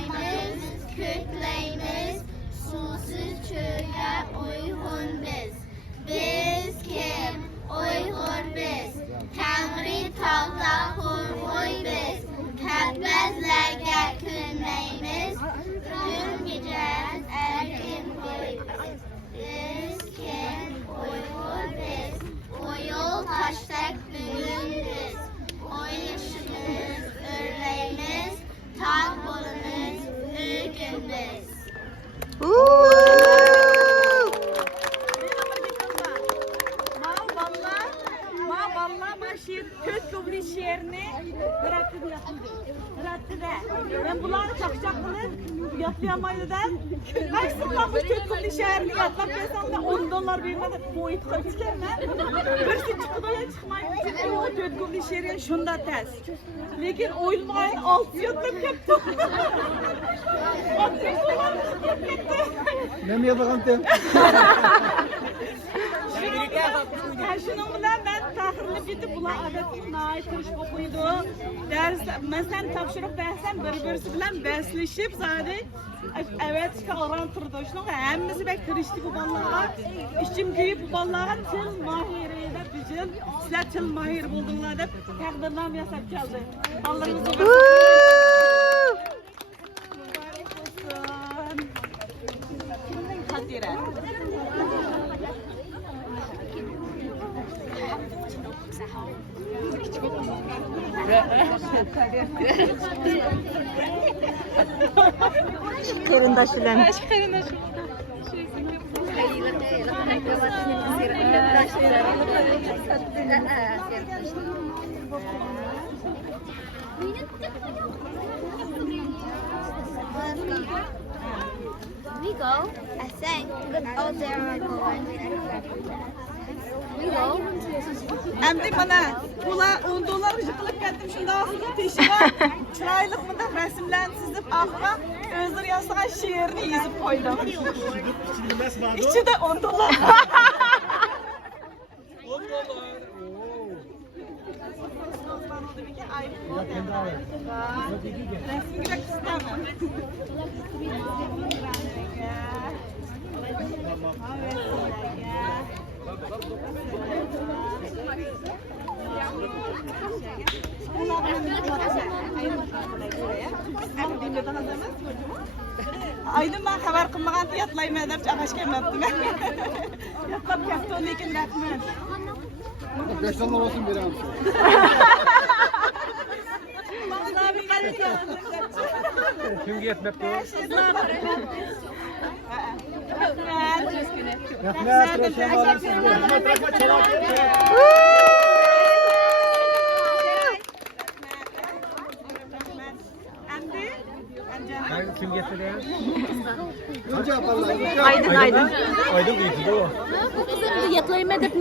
Köklerimiz, köklerimiz, susuz çöğe uygun biz. Biz kim? Uygur biz. Tengri tağla hurguy biz. Kalbezlerge künleyimiz, gün gece erkin koy biz. Biz kim? Uygur biz. O yol taştak bugün biz. Oynayışımız, örneğimiz, tağ bolumuz, ürgün biz. Köz kömürü şehrini bıraktı da. Ben bunları takacak kılıp yapayamaydıdan. Aksın kalmış köz kömürü şehrini yatlap desem de $10 vermedi. Boyut kaçırma. Birisi çıkmaya çıkmayın. O köz kömürü şehri şunda tez. Lekin oyulmayın altı yatıp yaptı. Ne mi yapalım? Şunun bilan ben tahrirlib ketib bular odatda nayt qo'shib o'qiydi. Dars masalan topshiriq bersam bir-birisi bilan bahslashib, zodi evet chiqaran turdi. Shunaqa hammasi bak kirishdi bu bolalarga. Ichim kuyib bu bolalarga til mohiri deb bijil, sizlar til mohir bo'ldinglar deb taqdirnoma yasab keldi. Allohimiz Xatira. Karındaşılar. We go, I think. Oh, there are going. We go. Endi mana bular $10 yıkılıp ketdim şunda aslında teşi var. Çıraylık bunda resimlerini çizip akma özür yazılan şiirini yazıp koydum. İçinde $10. $10. Resmi de kıstamam. Aydın ben xabar qilmagan yatlayman deb chaqash kelmabdim. Yatlab ketdi lekin rahmat. $5 olsun veremem. Kimga yetmabdi? Kim getirdi? Aydın. Aydın uyudu o. Bu kızım yatlayayım edip